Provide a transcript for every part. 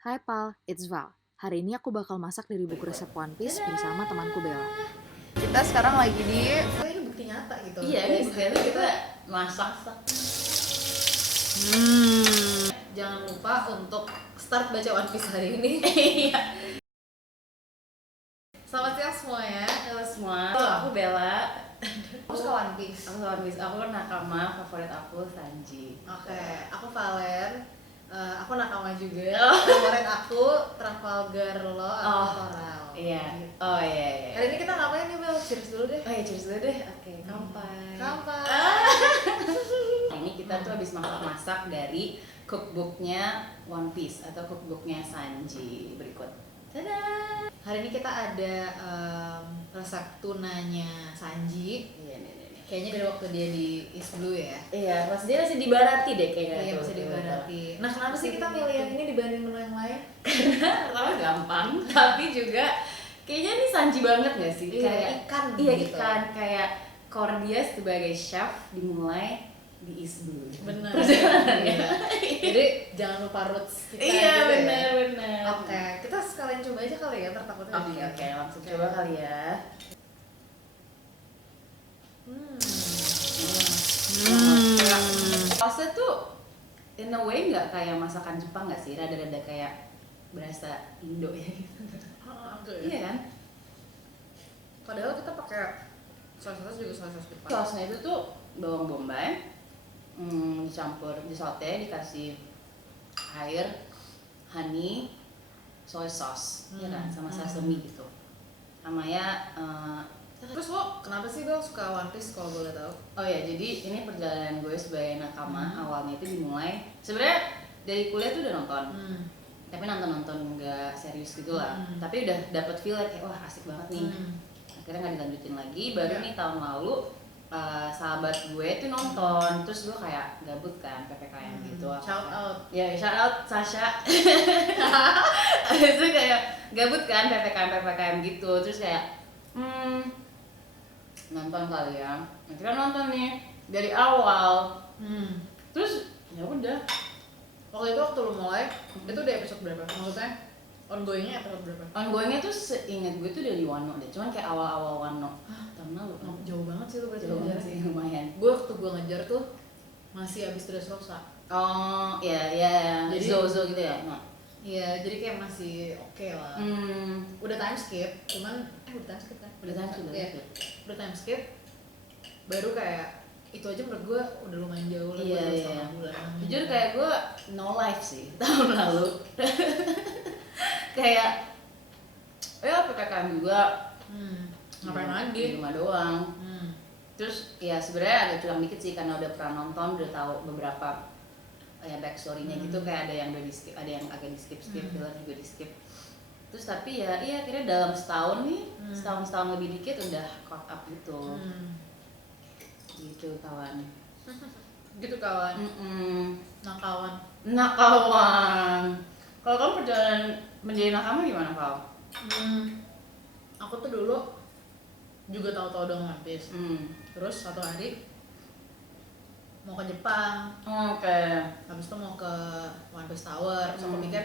Hai Pal, it's Val. Hari ini aku bakal masak dari buku resep One Piece bersama temanku Bella. Kita sekarang lagi di ini bukti nyata gitu. Iya, ini buktinya kita masak. Jangan lupa untuk start baca One Piece hari ini. Iya. Selamat siang semuanya. Halo semua, aku Bella. Aku suka One Piece. Aku One Piece. Aku nakama favorit aku Sanji. Oke, aku Valen. Aku nakama juga. Favorit aku Trafalgar Law atau Coral. Iya. Gitu. Oh iya. Hari ini kita ngapain nih Bel? Cheers dulu deh. Oh iya, cheers dulu deh. Oke, kampai. Kampai. Ini kita tuh habis masak dari cookbooknya One Piece atau cookbooknya Sanji. Berikut. Tada! Hari ini kita ada resep tunanya Sanji. Iya, nih. Kayaknya dari waktu dia di East Blue ya. Iya, pas dia masih di Barati deh kayaknya. Iya, tuh. bisa dibarati. Nah, kenapa sih kita milih yang ini dibanding menu yang lain? Pertama gampang, tapi juga kayaknya ini Sanji banget gak sih? Iya, Kayak ikan Iya, gitu. ikan. Kayak Cordia sebagai chef dimulai di East Blue. Benar. Perjalanannya. Jadi jangan lupa roots kita. Iya, gitu benar. ya. Oke, kita sekalian coba aja kali ya, ntar takutnya Oke, langsung coba kali ya. Sausnya tuh in a way nggak kayak masakan Jepang nggak sih? Rada-rada kayak berasa Indo ya gitu. Iya kan? Padahal kita pakai saus-saus juga saus-saus Jepang. Sausnya itu tuh bawang bombay, dicampur, disaute, dikasih air, honey, soy sauce, ya kan, sama sesame gitu. Sama ya, Terus lo kenapa sih Bel suka One Piece kalau boleh tahu? oh ya, jadi ini perjalanan gue sebagai nakama awalnya itu dimulai sebenarnya dari kuliah tuh udah nonton, tapi nonton nggak serius gitu lah. Tapi udah dapet feel kayak wah asik banget nih. Akhirnya nggak dilanjutin lagi. Baru nih tahun lalu sahabat gue tuh nonton, terus gue kayak gabut kan PPKM gitu. Shout out. Ya shout out Sasha. Habis itu kayak gabut kan PPKM gitu, terus kayak nonton kali ya. Akhirnya nonton nih dari awal. Terus ya udah. Waktu itu waktu lo mulai, itu udah episode berapa? Maksudnya ongoingnya episode berapa? Ongoingnya tuh seingat gue tuh dari Wano deh, cuman kayak awal-awal Wano. Tahun lalu kan? Jauh banget sih lo berarti Jauh ngejar. banget sih, lumayan. Gue waktu gue ngejar tuh masih abis Dressrosa. Oh, ya. Jadi- Zozo gitu ya? Nah. Iya, jadi kayak masih oke lah. Udah time skip, cuman udah time skip kan? Udah time skip, Iya, udah time skip. Baru kayak itu aja menurut gue udah lumayan jauh lah. Iya, buat iya. setengah bulan. Jujur kayak gue no life sih tahun lalu. Kayak ya PPKM juga. Ngapain Di lagi? rumah doang. Terus ya sebenarnya agak curang dikit sih karena udah pernah nonton, udah tahu beberapa ya backstory-nya gitu, kayak ada yang udah di skip, ada yang agak di skip, filler juga di skip. Terus tapi ya iya akhirnya dalam setahun nih, setahun lebih dikit udah caught up gitu. Gitu kawan. Gitu kawan. Nah kawan. Nah kawan, kalau kamu perjalanan menjadi nakama gimana Val? Aku tuh dulu juga tahu-tahu dong One Piece. Terus satu hari mau ke Jepang, Oke. habis itu mau ke One Piece Tower. Terus aku pikir,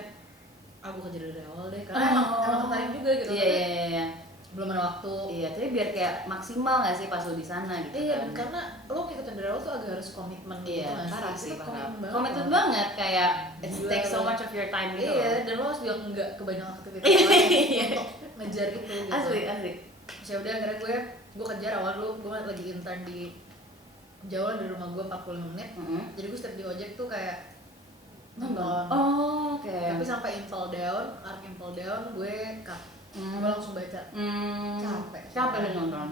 aku kerja dari awal deh, karena Oh. emang tertarik juga gitu. Iya tapi iya iya. belum ada waktu. Iya, tapi biar kayak maksimal nggak sih pas lo di sana gitu Iya, kan? karena lo ngikutin dari awal tuh agak harus komitmen gitu Iya, nggak parah Itu sih, parah. komitmen Komitmen banget kayak it Gila, takes so lo. much of your time gitu. Iya, loh. dan lo harus bilang enggak ke banyak aktivitas Iya, lain iya. untuk ngejar itu gitu. Asli. Terus ya udah akhirnya gue kejar awal dulu. Gue lagi intern di jauh lah dari rumah gue 45 menit. Jadi gue step di ojek tuh kayak nonton. Oh, oke. Tapi sampai Impel Down, arc Impel Down gue cut. Gue langsung baca. Capek deh nonton.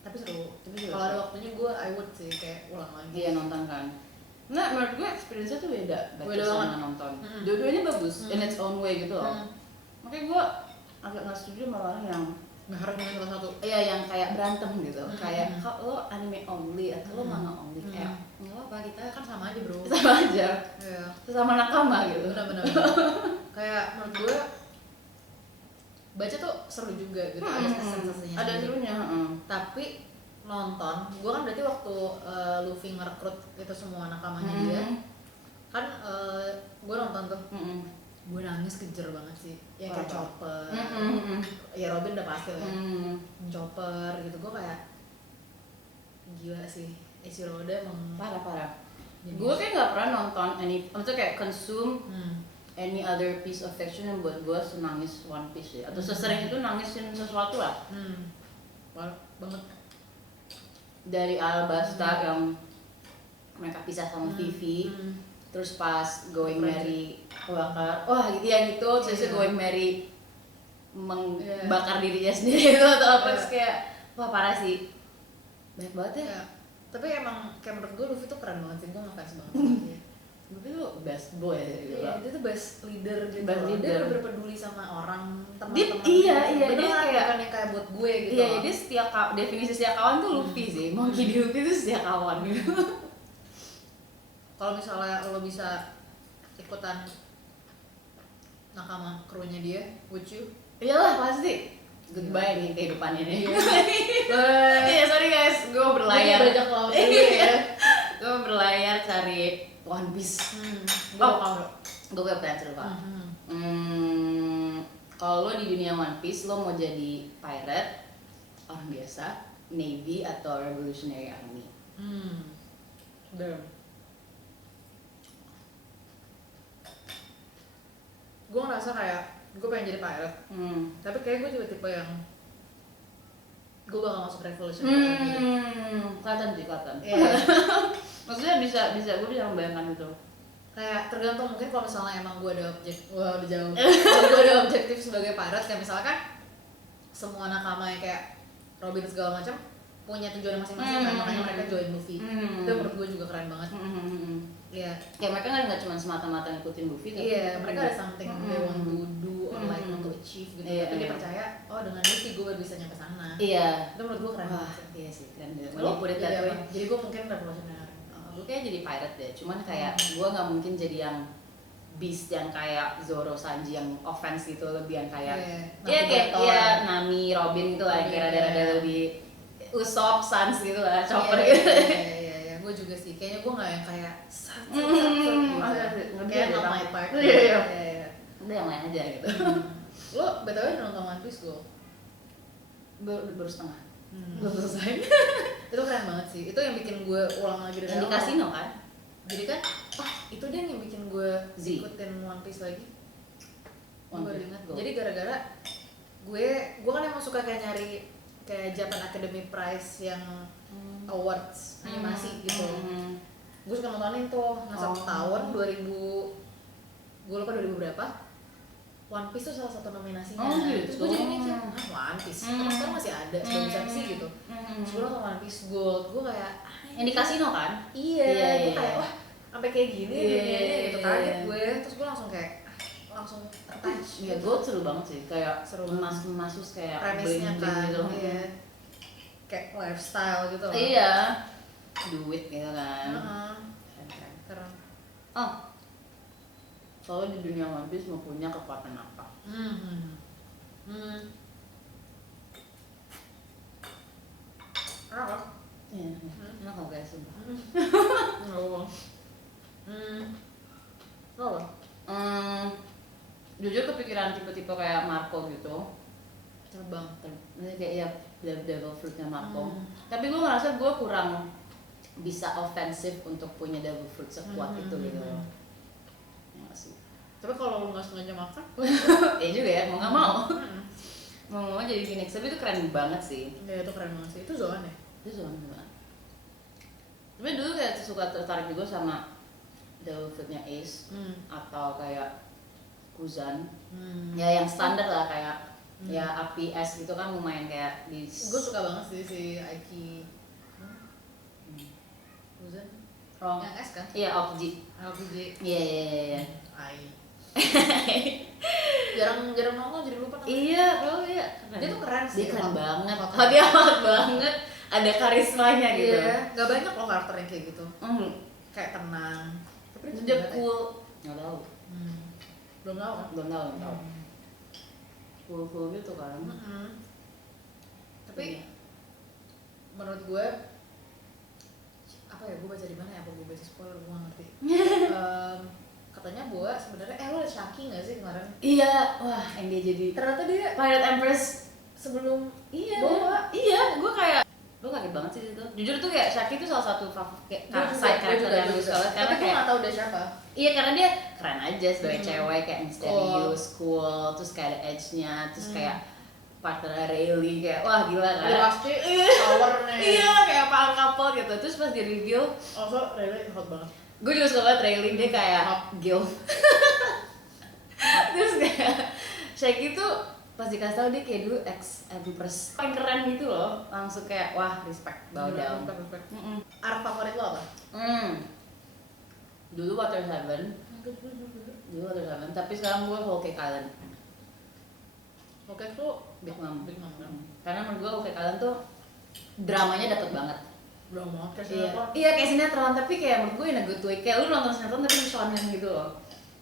Tapi seru. Tapi juga Kalau ada seru. waktunya gue I would sih kayak ulang lagi. Iya nonton kan. Nah menurut gue experience-nya tuh beda baca Beda sama banget. nonton. Dua-duanya bagus in its own way gitu loh. Makanya gue agak nggak setuju sama orang yang Nggak harus milih salah satu. iya yang kayak berantem gitu. Kayak kalau lo anime only atau lo manga only kayak nggak apa kita Kan sama aja bro. sama aja. Iya. Sesama nakama gitu. Benar-benar. Kayak menurut gue baca tuh seru juga gitu. Ada sensasinya. Ada sendiri. serunya. Tapi nonton, gue kan berarti waktu Luffy ngerekrut itu semua nakamanya dia kan gue nonton tuh gue nangis kejer banget sih ya kayak Apa? Chopper ya Robin udah pasti lah Chopper gitu gue kayak gila sih isi roda emang parah genius. Gue kayak nggak pernah nonton maksudnya kayak consume Hmm. any other piece of fiction yang buat gue senangis One Piece ya atau sesering itu nangisin sesuatu lah Parah banget. dari Alabasta yang mereka pisah sama Vivi terus pas Going Merry kebakar wah gitu yang itu terus Iya. Going Merry membakar dirinya sendiri itu atau apa terus kayak wah parah sih banyak banget ya. Ya. Tapi emang kayak menurut gue Luffy tuh keren banget sih, gue ngefans banget sama dia. Tapi lu best boy gitu Iya, dia tuh best leader gitu. Best loh. leader. Dia bener-bener peduli sama orang, Dia- teman-teman. iya, gitu. iya, Beneran, dia kayak- bukan yang kayak buat gue gitu. iya loh. jadi definisi setia kawan tuh Luffy sih Monkey D. Luffy tuh setia kawan gitu Kalau misalnya lo bisa ikutan nakama krunya dia, would you? iyalah pasti goodbye nih kehidupannya nih Bye. iya sorry guys gue berlayar Bajak laut dulu ya. gue berlayar cari One Piece Gue bakal. gue punya pertanyaan seru pak kalau lo di dunia One Piece lo mau jadi pirate orang biasa navy atau revolutionary army Damn. Gue ngerasa kayak gue pengen jadi pirate, tapi kayak gue juga tipe yang gue bakal masuk revolution. Kelihatan sih kelihatan Iya. maksudnya bisa gue bisa membayangkan itu Kayak tergantung mungkin kalau misalnya emang gue ada wah udah jauh. Kalau gue ada objektif sebagai pirate kayak misalkan semua nakama yang kayak Robin segala macam punya tujuan masing-masing kan, makanya mereka join Luffy. Itu menurut gue juga keren banget. Iya. kayak mereka nggak cuma semata-mata ngikutin Luffy tapi Iya, mereka ada something they want to do or like want to achieve gitu. Iya, Tapi dia iya. percaya, oh dengan Luffy gue baru bisa nyampe sana. iya Itu menurut gue keren wah banget. iya sih keren Lo banget put it that jadi way. apa? Jadi gue mungkin revolutionary. Gue kayak jadi pirate deh, cuman kayak gue nggak mungkin jadi yang beast yang kayak Zoro, Sanji yang offense gitu, lebih yang kayak Iya, ya kayak Navigator. ya Nami, Robin gitu lah, yang kayak Iya. rada-rada lebih Usopp, Sans gitu lah, Chopper Iya, gitu. iya, gue juga sih. Kayaknya gue nggak yang kayak sat Ngerti kayak aja, not Bang. my part. Iya, iya. Iya. Udah yang lain aja gitu. Lo btw udah nonton One Piece gue? Baru setengah. Belum selesai. Itu keren banget sih. Itu yang bikin gue ulang lagi dari Yang di awal. kasino kan? Jadi kan, itu dia yang bikin gue Z. ikutin One Piece lagi. One Gue Piece, ingat. go. Jadi gara-gara gue kan emang suka kayak nyari kayak Japan Academy Prize yang awards animasi gitu. Gue suka nontonin tuh. Nah satu tahun 2000, gue lupa 2000 berapa. One Piece tuh salah satu nominasinya. Oh, gitu. Terus gue jadi mikir, One Piece, kan sekarang masih ada, sebelum bisa sih gitu. Terus gue nonton One Piece Gold, gue kayak Yang di kasino kan? iya, Iya, gue iya. kayak wah sampai kayak gini Iya, dunianya gitu iya, kaget iya. gue. Terus gue langsung tertouch. Iya, gold seru banget sih, kayak Seru emas terus kayak Premisnya bling-bling kan, gitu. iya. Kayak lifestyle gitu loh. Iya, duit gitu kan. Heeh. Keren-keren. Keren. Oh, kalau di dunia One Piece mau punya kekuatan apa? Apa? Iya, enak kok guys, sumpah. Nggak apa. Apa? Jujur kepikiran tipe-tipe kayak Marco gitu. Terbang. Ini kayak ya devil fruitnya Marco. Tapi gue ngerasa gue kurang bisa ofensif untuk punya devil fruit sekuat itu gitu. Ya nggak sih. Tapi kalau lu nggak sengaja makan, Ya juga ya, mau nggak mau. Mau jadi Phoenix, tapi itu keren banget sih. ya itu keren banget sih. Itu Zoan ya? Itu zona banget. Tapi dulu kayak suka tertarik juga sama devil fruitnya Ace atau kayak Kuzan. Ya yang standar lah kayak ya api es gitu kan lumayan kayak di. Gue suka banget sih si Aiki. Uzan? Oh. Yang S kan? Iya, Okji. LPG. Iya, iya, iya, iya. Ai. jarang nongol jadi lupa namanya. Iya, oh iya. Dia tuh keren sih. Dia keren hot- banget. hot- Oh, dia hot banget. Ada karismanya gitu. Iya, gak banyak loh karakter yang kayak gitu. Hmm. Kayak tenang. Tapi Terus tuh dia banget ya. cool. Nggak tahu. Belum tahu kan? Belum tahu, belum tahu. Cool gitu kan. Tapi Iya. menurut gue apa ya, gue baca di mana ya, apa gue baca spoiler, gue gak ngerti. katanya Boa sebenarnya lo ada Shaki nggak sih kemarin? Iya, wah yang dia jadi Ternyata dia Pirate Empress. sebelum Iya, Boa. gue kayak gue kaget banget sih itu. Jujur tuh kayak Shaki tuh salah satu kayak side character yang gue suka banget karena tapi gue kayak nggak tahu dia siapa. iya karena dia keren aja sebagai cewek kayak misterius, cool, terus kayak ada edge-nya, terus kayak partner Rayleigh kayak wah gila kan. Dia pasti power nih. Iya kayak power couple gitu. Terus pas di review, Also Rayleigh hot banget. gue juga suka banget Rayleigh dia kayak Gil. Terus kayak Shaki tuh pas dikasih tau dia kayak dulu ex Empress paling keren gitu loh, langsung kayak wah respect, bow down. Arc favorit lo apa? Dulu Water 7, tapi sekarang gue Whole Cake Island. Oke tuh Big Mom. Big Mom kan? Karena menurut gue Whole Cake Island tuh dramanya dapet banget. Drama kayak Iya, sinetron. iya kayak sinetron, tapi kayak menurut gue in a good way. Kayak lu nonton sinetron tapi lu shonen gitu loh.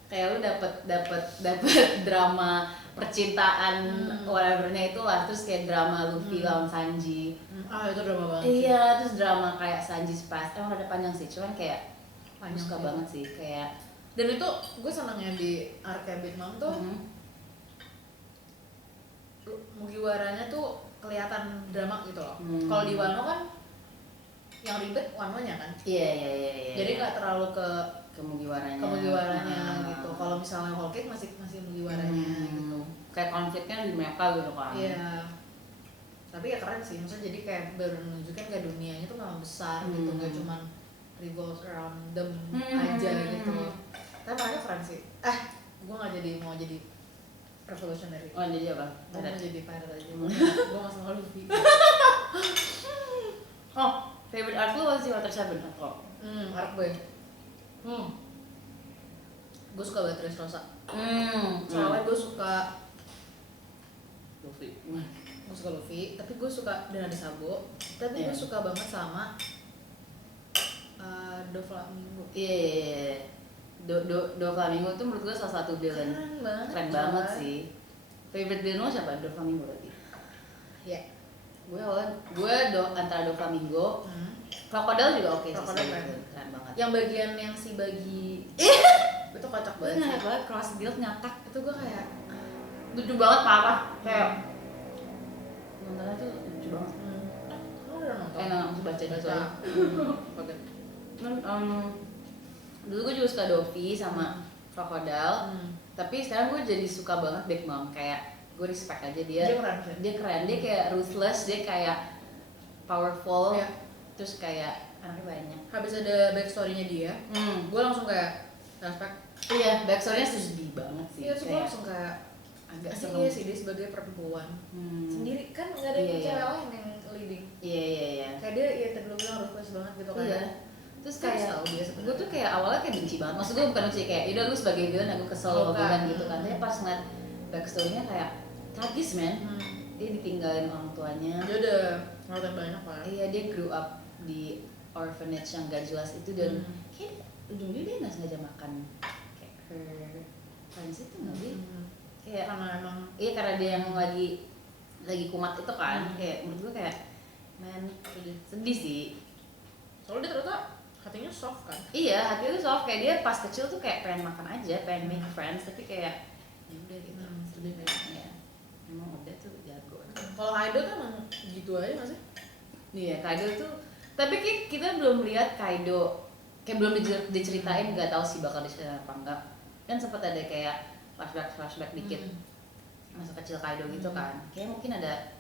Kayak lu dapet drama percintaan whatevernya itulah, terus kayak drama Luffy lawan Sanji. Itu drama banget. Iya, terus drama kayak Sanji's Past. Emang ada panjang sih, cuman kayak Panjang suka sih. banget sih kayak. Dan itu gue senangnya di arc Big Mom tuh Mugiwaranya tuh kelihatan drama gitu loh. Kalau di Wano kan yang ribet Wanonya kan. Iya. Jadi nggak terlalu ke Mugiwaranya. gitu. Kalau misalnya Whole Cake masih Mugiwaranya gitu. Kayak konfliknya di mereka gitu kan. Iya. Tapi ya keren sih. Maksudnya jadi kayak baru nunjukin kayak dunianya tuh memang besar gitu, nggak cuman revolves around them aja gitu. Tapi makanya keren sih. Gue nggak mau jadi revolutionary. Oh jadi apa? Gue mau jadi pirate aja. Gue masih mau Luffy. Oh, favorite art lu masih Water 7 atau? Arc gue. Gue suka banget Dressrosa. Soalnya gue suka Luffy, tapi gue suka Denada Sabo. Tapi gue suka banget sama Doflamingo. Iya. Doflamingo tuh menurut gue salah satu villain keren banget sih. Favorite villain lo siapa? Doflamingo berarti? Iya. Gue antara Doflamingo, Crocodile juga oke sih. Crocodile keren banget. Yang bagian yang si bagi itu kocak Gue banget sih. ngeliat banget Cross Guild ngakak. Itu gue kayak Lucu banget parah. Kayak nontonnya tuh lucu banget. lo udah nonton? Nggak bisa baca gitu. Oke. Dulu gue juga suka Dovi sama Crocodile. Tapi sekarang gue jadi suka banget Big Mom. Kayak gue respect aja dia. Dia keren sih. Dia kayak ruthless, dia kayak powerful. Iya. Terus kayak anaknya banyak. Habis ada backstory-nya dia, gue langsung kayak respect. Iya, backstory-nya sedih banget sih. Iya, gue langsung kayak agak asik serem. iya sih dia sebagai perempuan sendiri kan nggak ada Iya, cewek iya. lain yang leading. Iya. Kayak dia ya tadi lo bilang ruthless banget gitu kan. Iya. Terus Kayak kayak tahu dia sebenarnya. gue tuh kayak awalnya kayak benci banget. Maksud gue bukan benci kayak udah lu sebagai villain aku kesel Bukan. gitu kan. Tapi pas ngeliat backstory-nya kayak tragis men. Dia ditinggalin orang tuanya. Dia udah ngeliatin banyak kan. Iya, dia grew up di orphanage yang gak jelas itu dan kayak ujungnya dia nggak sengaja makan kayak her friends itu nggak sih? Kayak Karena emang iya karena dia yang lagi kumat itu kan. Kayak menurut gue kayak men sedih sih. soalnya dia ternyata hatinya soft kan. Iya, hati tuh soft, kayak dia pas kecil tuh kayak pengen makan aja, pengen make friends, tapi kayak ya udah gitu. Sedih banget. Ya, emang udah tuh jago. Kalau Kaido kan emang gitu aja nggak sih? Iya, Kaido tuh, tapi kita belum lihat Kaido, kayak belum diceritain, nggak tahu sih bakal diceritain apa enggak. Kan sempat ada kayak flashback dikit masa kecil Kaido gitu kan. Kayak mungkin ada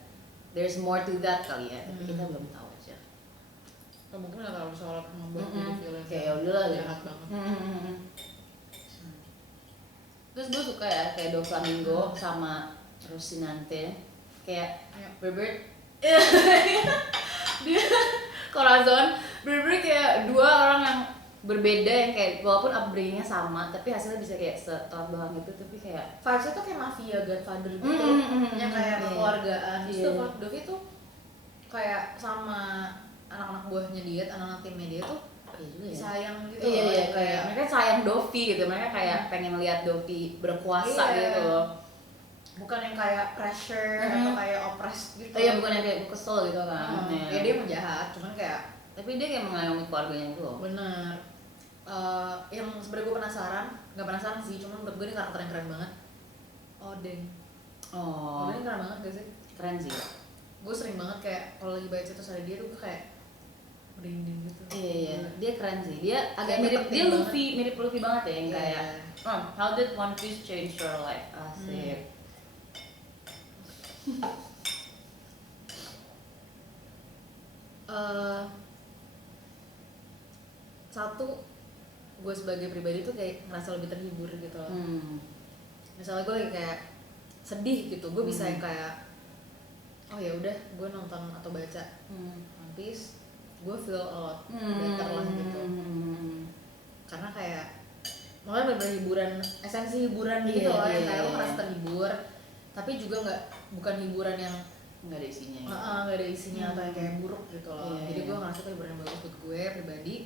there's more to that kali ya, tapi kita belum tahu aja. Mungkin nggak tahu soal membuat jadi villain Kayak ya udah lah jahat banget. Terus gue suka ya kayak Doflamingo sama Rocinante kayak Berbert dia Corazon bener-bener kayak dua orang yang berbeda yang kayak walaupun upbringingnya sama tapi hasilnya bisa kayak setolak belakang gitu tapi kayak vibes-nya tuh kayak mafia Godfather gitu yang kayak kekeluargaan. Terus Dovi tuh kayak sama anak-anak buahnya dia, anak-anak timnya dia tuh sayang gitu loh. Iya, kayak mereka sayang Dovi gitu, mereka kayak pengen lihat Dovi berkuasa gitu loh. Bukan yang kayak pressure atau kayak oppressed gitu. Iya, bukan yang kayak kesel gitu kan. Ya dia menjahat, cuman kayak tapi dia kayak mengayomi keluarganya gitu loh. bener. yang sebenarnya gue nggak penasaran sih, cuma menurut gue ini karakter yang keren banget. Oden. Oden keren banget gak sih? Keren sih. Gue sering banget kayak kalau lagi baca terus ada dia tuh gue kayak merinding gitu. Iya, dia keren sih. Dia agak Kayak mirip, dia banget. mirip Luffy banget ya, yang Iya. kayak how did One Piece change your life? Asik. Satu, gue sebagai pribadi tuh kayak ngerasa lebih terhibur gitu loh. Misalnya gue lagi kayak sedih gitu, gue bisa yang kayak oh ya udah gue nonton atau baca One Piece, gue feel a lot better lah gitu. Karena kayak makanya bener hiburan, esensi hiburan gitu loh, yang kayak lo ngerasa terhibur tapi juga bukan hiburan yang nggak ada isinya gitu. nggak ada isinya atau yang kayak buruk gitu loh. Jadi gue ngerasa itu hiburan yang bagus buat gue pribadi.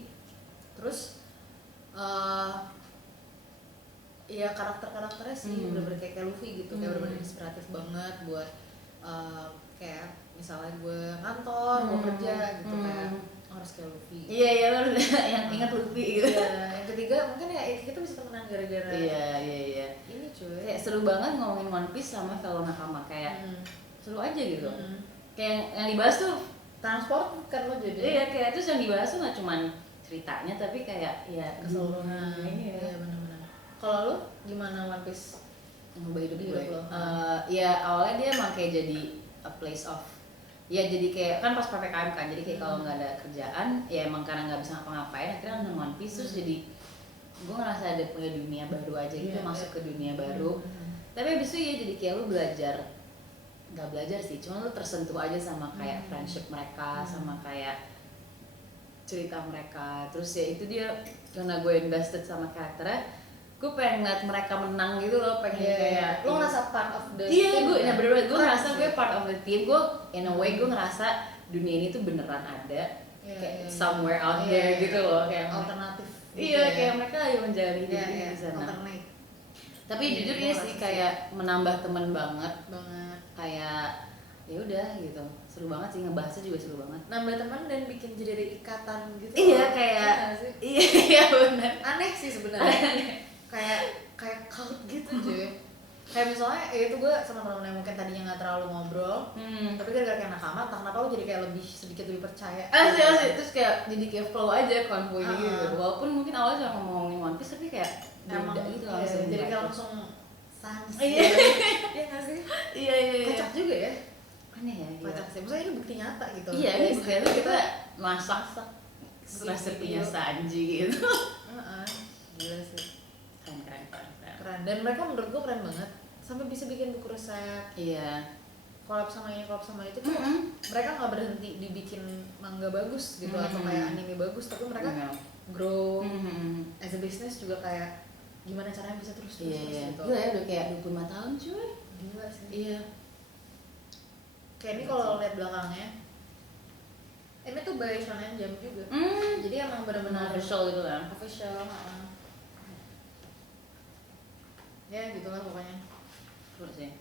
Terus ya karakternya sih bener-bener kayak Luffy gitu, kayak bener-bener inspiratif banget buat kayak misalnya gue kantor, gue kerja gitu, kayak harus kayak Luffy. Iya lo yang ingat Luffy gitu. Iya, yang ketiga mungkin ya kita bisa temenan gara-gara Iya. ini cuy. Kayak seru banget ngomongin One Piece sama fellow nakama, kayak seru aja gitu. Kayak yang dibahas tuh Transport kan lo jadi. iya, kayak terus yang dibahas tuh nggak cuman ceritanya tapi kayak ya Keseluruhan. ini ya. Iya benar-benar. Kalau lo gimana One Piece? Ngubah hidup Hidup gue. lo. Ya awalnya dia emang kayak jadi a place of, ya jadi kayak kan pas PPKM kan, jadi kayak kalau nggak ada kerjaan ya emang karena nggak bisa ngapa-ngapain akhirnya nonton One Piece, terus jadi gue ngerasa ada punya dunia baru aja gitu, masuk ke dunia baru. Tapi abis itu ya jadi kayak lu nggak belajar sih, cuma lu tersentuh aja sama kayak friendship mereka, sama kayak cerita mereka. Terus ya itu dia, karena gue invested sama karakternya, gue pengen ngeliat mereka menang gitu loh, pengen kayak lo ngerasa part of the iya team, gue, kan? nah bener-bener gue Keren ngerasa sih. gue part of the team. Gue in a way gue ngerasa dunia ini tuh beneran ada, kayak somewhere out there gitu loh, kayak alternatif iya kayak mereka lagi menjalani hidup di sana. alternate Tapi jujur ya sih kayak menambah temen banget, banget, kayak ya udah gitu, seru banget sih, ngebahasnya juga seru banget. nambah teman dan bikin jadi ada ikatan gitu. Iya loh. kayak Iya nggak sih? iya benar. Aneh sih sebenarnya. kayak cult gitu cuy. Kayak misalnya ya itu gue sama temen-temen yang mungkin tadinya nggak terlalu ngobrol, tapi gara-gara kayak nakama, entah kenapa lo jadi kayak sedikit lebih percaya. Asli terus kayak jadi kayak flow aja konvoynya gitu. Walaupun mungkin awalnya cuma ngomongin One Piece tapi kayak Emang beda gitu iya, langsung. jadi kayak langsung sans. Iya. Iya nggak sih? Iya. Kocak juga ya. Aneh ya. Gila. Kocak sih. Maksudnya ini bukti nyata gitu. Iya, ini buktinya tuh kita masak Bikin resepinya video. Sanji gitu. Gila sih. Keren. Dan mereka menurut gue keren banget. Sampai bisa bikin buku resep. Iya. Collab sama itu tuh mereka nggak berhenti dibikin manga bagus gitu atau kayak anime bagus, tapi mereka grow as a business juga, kayak gimana caranya bisa terus Iya. gitu. Gila ya, udah kayak 25 tahun cuy. Gila sih. Iya. Kayak ini kalau lihat belakangnya, ini tuh by Shonen Jump juga. Jadi emang benar-benar Official gitu kan. official. Ya gitu lah pokoknya. Seru sih.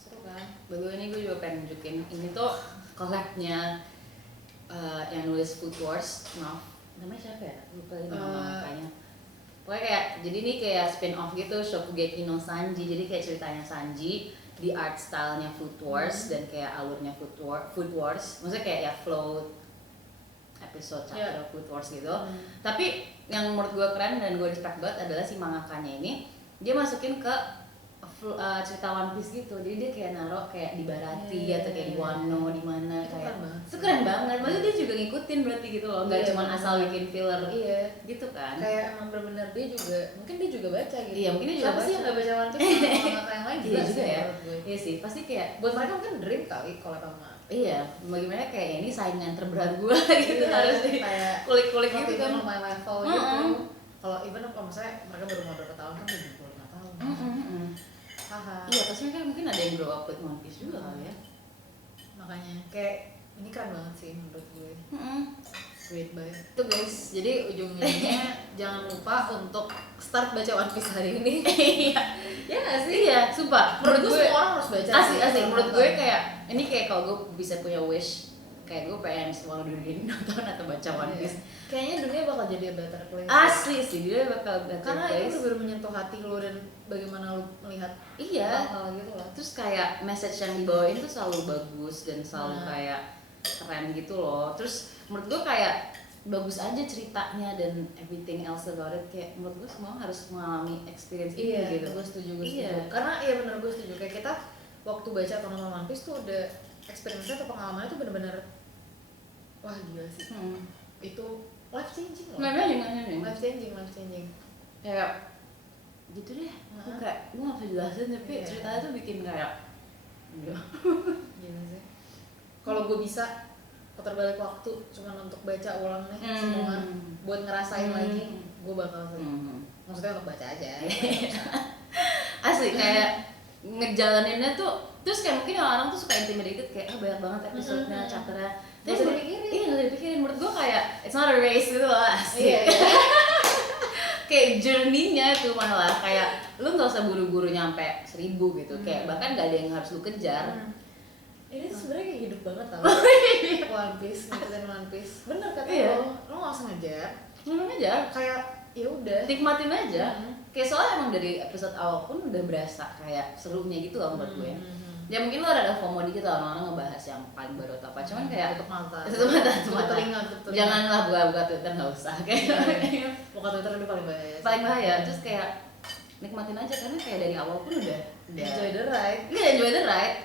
Seru kan? Baru ini gue juga pengen nunjukin, ini tuh collab-nya yang nulis Food Wars. Namanya siapa ya? Lupa lagi nama makanya. Pokoknya kayak, jadi ini kayak spin off gitu, Shokugeki no Sanji. Jadi kayak ceritanya Sanji di art style-nya Food Wars dan kayak alurnya Food Wars. Maksudnya kayak ya flow episode chapter Food Wars gitu. Tapi yang menurut gue keren dan gue respect banget adalah si mangakanya ini, dia masukin ke cerita One Piece gitu. Jadi dia kayak naruh kayak di Barati atau kayak di Wano di mana kayak itu keren banget. Maksudnya dia juga ngikutin berarti gitu loh, nggak cuma asal bikin filler gitu kan. Kayak emang benar-benar dia juga, mungkin dia juga baca gitu. Iya, mungkin dia juga siapa sih baca. yang nggak baca One Piece sama manga yang lain? Iya Gila juga sih ya. menurut gue. Iya sih, pasti kayak Buat mereka mungkin dream kali collab sama. iya, bagaimana kayak ini saingan terberat gue gitu, Iya, harus di kayak kulik-kulik gitu gitu kan. my level gitu. Kalau even kalau misalnya mereka baru mau berapa tahun kan udah 25 tahun. Haha. Iya, pasti kan mungkin ada yang grow up with One Piece juga kali ya. Makanya kayak ini keren banget sih menurut gue. Great banget. Itu guys, jadi ujungnya jangan lupa untuk start baca One Piece hari ini. Iya. Ya nggak sih? Iya, sumpah. Menurut gue semua orang harus baca. Asli, sih, menurut nonton. gue kayak ini kayak kalau gue bisa punya wish kayak gue pengen semua dunia nonton atau baca One Piece. Kayaknya dunia bakal jadi a better place. Asli sih, dia bakal better Karena place. itu benar menyentuh hati lo dan bagaimana lo melihat Iya. hal gitu lah. Terus kayak message yang dibawain tuh selalu bagus dan selalu kayak keren gitu loh. Terus menurut gue kayak bagus aja ceritanya dan everything else about it, kayak menurut gue semua harus mengalami experience ini gitu. Gue setuju. Iya. Karena iya benar gue setuju. Kayak kita waktu baca atau nonton One Piece tuh udah experience-nya atau pengalamannya tuh bener-bener wah gila sih. Itu life changing loh. Life changing. Kayak gitu deh. Kayak gue nggak bisa jelasin tapi ceritanya tuh bikin kayak Gila sih. Kalau gue bisa putar balik waktu cuma untuk baca ulang nih semua buat ngerasain lagi, gue bakal sih. Maksudnya untuk baca aja. Asli kayak ngejalaninnya tuh, terus kayak mungkin orang tuh suka intimidated kayak banyak banget episode-nya, chapter-nya. Gak usah dipikirin. Iya, gak usah dipikirin. Menurut gue kayak it's not a race gitu loh, asli. Iya. Kayak journey-nya itu malah kayak lu nggak usah buru-buru nyampe 1000 gitu. Kayak bahkan gak ada yang harus lu kejar. Ini tuh sebenarnya kayak hidup banget tau. One Piece, ngikutin One Piece. Bener kata lo nggak usah ngejar. Ngomong aja, Kayak ya udah. nikmatin aja. Kayak soalnya emang dari episode awal pun udah berasa kayak serunya gitu loh menurut gue. Ya mungkin lo ada FOMO dikit lah orang-orang ngebahas yang paling baru atau apa, cuman kayak tutup mata. tutup mata. Telinga. Janganlah buka Twitter, nggak usah kayak Buka Twitter itu paling bahaya. paling bahaya. Terus kayak nikmatin aja karena kayak dari awal pun udah Enjoy the ride. Iya, enjoy the ride.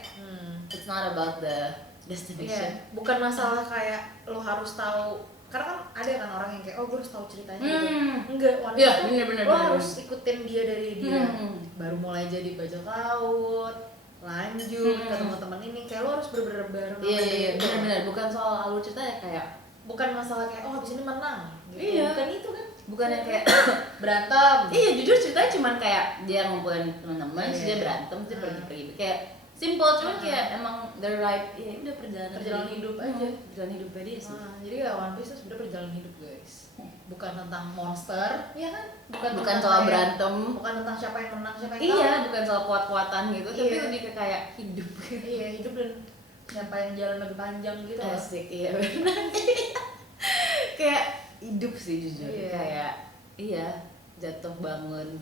It's not about the destination. Iya, bukan masalah kayak lo harus tahu, karena kan ada kan orang yang kayak gue harus tahu ceritanya gitu. Enggak, One Piece tuh bener, lo harus ikutin dia dari dia baru mulai jadi bajak laut, lanjut ke teman-teman ini, kayak lo harus bener-bener bareng sama dia Iya, gitu. bener. Bukan soal alur cerita ya, kayak Bukan masalah kayak habis ini menang gitu. Iya. Bukan itu kan, bukan yang kayak berantem. iya, jujur ceritanya cuman kayak dia ngumpulin teman-teman, terus dia berantem, terus dia pergi-pergi. Kayak simple, cuman kayak emang the right, ya udah perjalanan hidup aja. Perjalanan hidup dia sih. Jadi ya One Piece itu sebenarnya perjalanan hidup guys, bukan tentang monster, ya kan? Bukan tentang soal kayak- berantem. bukan tentang siapa yang menang siapa yang Iya, kalah. bukan soal kuat-kuatan gitu, tapi Iya. lebih ke kayak hidup. Iya, hidup dan siapa yang jalan lebih panjang gitu loh. Asik, iya benar. Kayak hidup sih jujur. Iya. Kayak iya, jatuh bangun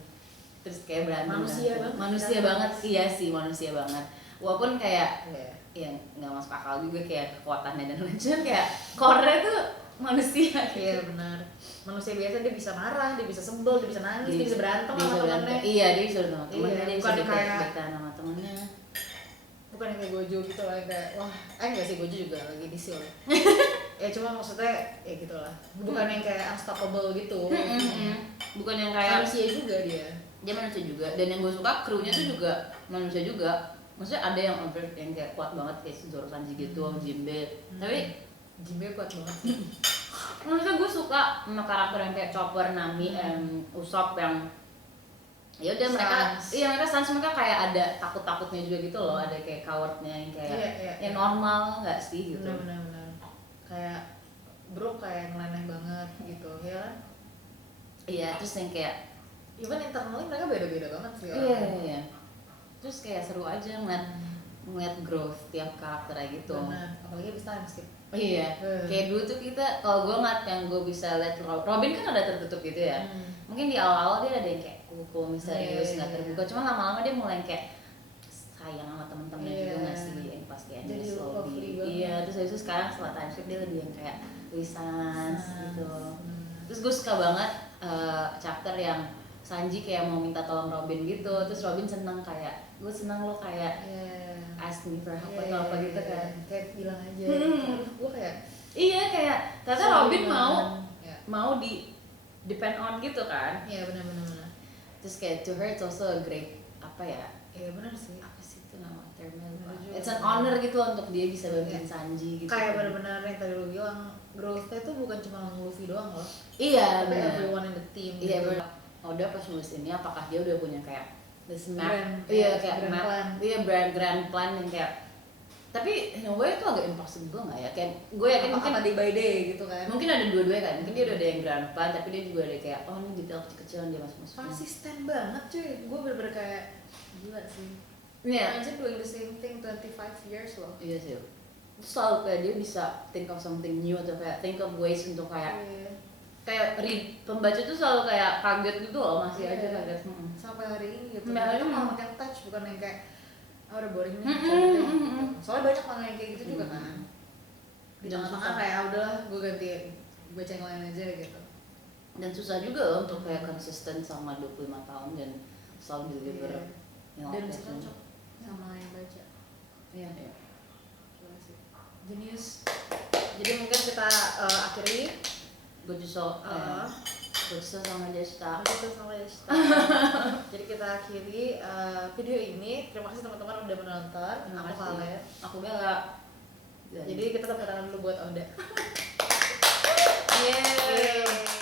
terus kayak berantem. Manusia berantem. banget. Manusia banget. Iya sih, manusia banget. Walaupun kayak Iya. ya nggak masuk akal juga kayak kekuatannya dan lain-lain, kayak core tuh manusia gitu. Iya benar. Manusia biasa dia bisa marah, dia bisa sebel, dia bisa nangis, dia bisa berantem Dia sama bisa berantem. temennya. Iya, dia bisa berantem sama temennya, Iya, dia bisa bukan kayak- baikan sama temennya. Bukan yang kayak Gojo gitu lah, yang kayak wah, enggak sih Gojo juga lagi di seal. Ya cuma maksudnya ya gitulah. Bukan yang kayak unstoppable gitu. Bukan yang kayak Manusia juga dia. dia manusia juga, dan yang gue suka krunya tuh juga manusia juga. Maksudnya ada yang overt yang kayak kuat banget kayak Zoro Sanji gitu, Jinbe. Tapi Jinbe kuat banget sih. maksudnya gue suka sama karakter yang kayak Chopper, Nami, Usopp yang ya udah mereka Sans. iya mereka sans, mereka kayak ada takut-takutnya juga gitu loh, ada kayak cowardnya yang kayak Iya. yang normal nggak sih gitu. Benar. Kayak bro kayak ngeleneh banget gitu ya kan. Iya, terus yang kayak Even internally mereka beda-beda banget sih. iya. Terus kayak seru aja ngeliat growth tiap karakternya gitu. Benar. Apalagi abis time skip. Iya, kayak dulu tuh kita, kalau gue ngeliat yang gue bisa lihat Robin kan ada tertutup gitu ya. Mungkin di awal-awal dia ada yang kayak kupu misterius, nggak terbuka. Cuma lama-lama dia mulai kayak sayang sama temen-temennya juga nggak sih, yang pas kayak Jadi Agnes lovely Lobby. banget. Iya, terus habis itu sekarang setelah time skip dia lebih yang kayak Sans gitu. Terus gue suka banget chapter yang Sanji kayak mau minta tolong Robin gitu. Terus Robin seneng kayak, gue seneng lo kayak ask me for help atau apa gitu kan. Kayak bilang aja. Gue kayak Iya, kayak ternyata Robin mau di depend on gitu kan. Iya benar. Terus kayak to her it's also a great apa ya, Iya benar sih. apa sih itu nama termnya lupa. Benar juga. It's an honor gitu untuk dia bisa bantuin Sanji gitu. Kayak benar-benar yang tadi lu bilang, growth-nya tuh bukan cuma Luffy doang loh. Iya, Tapi benar. everyone in the team. Iya, gitu. benar. Oda pas nulis ini apakah dia udah punya kayak this map? Grand- Iya, kayak grand map. plan. Iya, grand plan yang kayak, tapi in a way itu agak impossible nggak ya? Kayak gue yakin mungkin day by day gitu kan. mungkin ada dua-duanya kan, mungkin dia udah ada yang grand plan, tapi dia juga ada kayak oh ini detail kecil-kecil yang dia masuk-masukin. Konsisten banget cuy. Gue bener-bener kayak gila sih. Iya. Imagine doing the same thing 25 years loh. Iya sih. selalu kayak dia bisa think of something new atau kayak think of ways untuk kayak pembaca tuh selalu kayak kaget gitu loh, masih aja kaget. Sampai hari ini gitu. Sampai hari Itu ini. malah makin touch, bukan yang kayak udah boring nih gitu. Soalnya banyak manga yang kayak gitu juga kan. Di Dan tengah-tengah susah. kayak udahlah gue ganti baca yang lain aja gitu. Dan susah juga loh untuk kayak konsisten selama 25 tahun dan selalu deliver yang Dan oke bisa sih. cocok sama yang baca. Iya. Gila sih. Genius. Jadi mungkin kita akhiri Gojuso sama Desta. Gitu sama Desta. Jadi kita akhiri video ini. Terima kasih teman-teman udah menonton. Terima Aku kasih. Valen. Aku Bella. Jadi kita tepuk tangan dulu buat Oda. Yeay. Yeay.